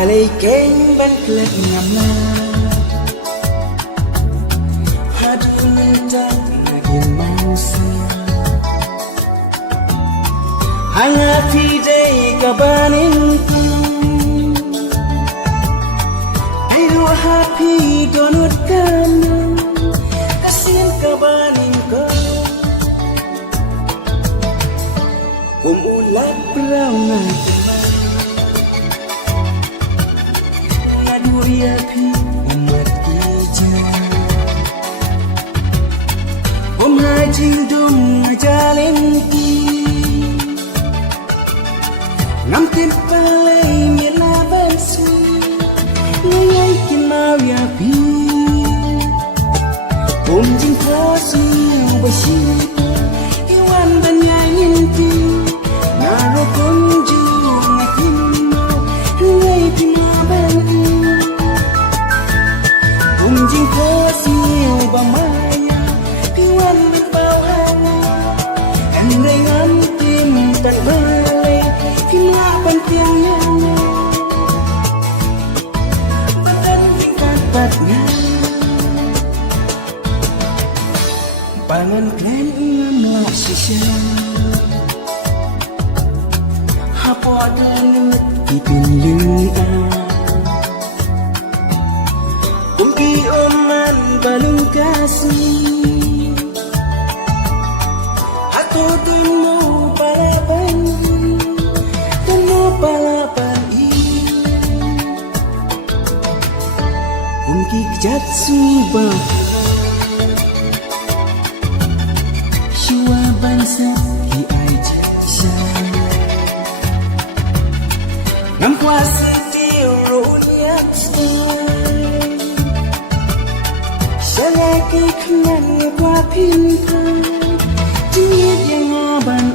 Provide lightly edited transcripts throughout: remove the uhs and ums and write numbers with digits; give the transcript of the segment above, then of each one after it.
Balay keng bangklet ngamla Hadu menjak nagin mausa Hangat hidai kabanin ku Ayo happy donut kamu Kasin kabanin ku Umulat berau Nuria pi umat ija Haji dum ngajalin ki Ngamtin palay mila bansu Ngayay kinau ya pi Jing kosi basi Iwan dan nyanyin pi Naro kunju ngakin mau Ngay pinabangi Jing kosi ubamaya Piwan bawahana Andai ngantim tak balai Pinapan tiangnya Badan tingkat batnya Pangan klen ngamlah sisa Hapo adalut ipinlungan Kumpi oman balung kasih Hato din mo palaban Dan mo palaban Kumki kejat subah Shua bansa ki aja Ngam kuasa tiru liat Selagi kenan kwa pinta Jingit yang ngoban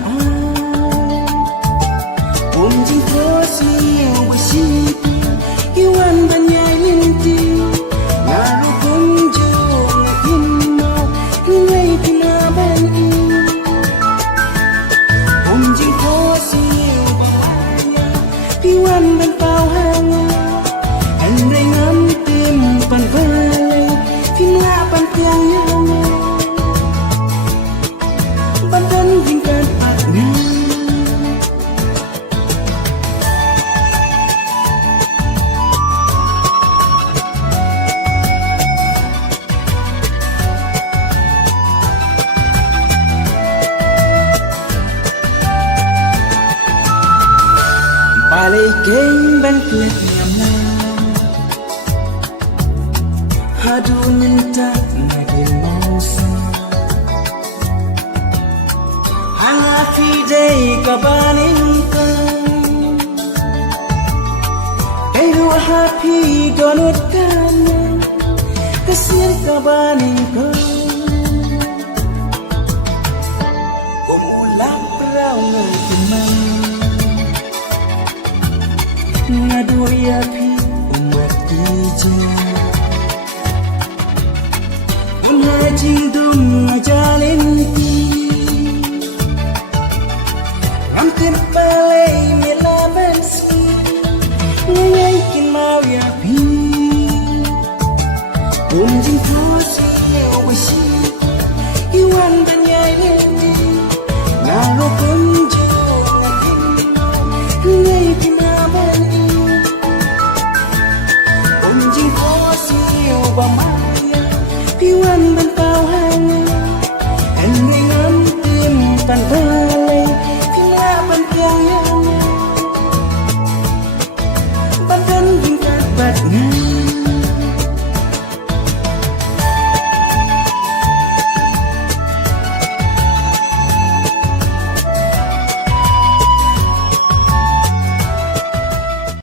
Jing kosi yang bersita Iwan banyayin ti Nalu kunjung himau Ngay pinaban Jing kosi yang bahaya Iwan dan pau hanga Andai ngantim pan balai Pinapan tiang nyawa Badan tingkat patnya Balay keng bangklet ngamla Hadu nyentak nagin mausa Hangat hidai kabanin ka Ayo happy donut kamu Kasir kabanin ka Umulang perau ngakimang Ngadu ya pi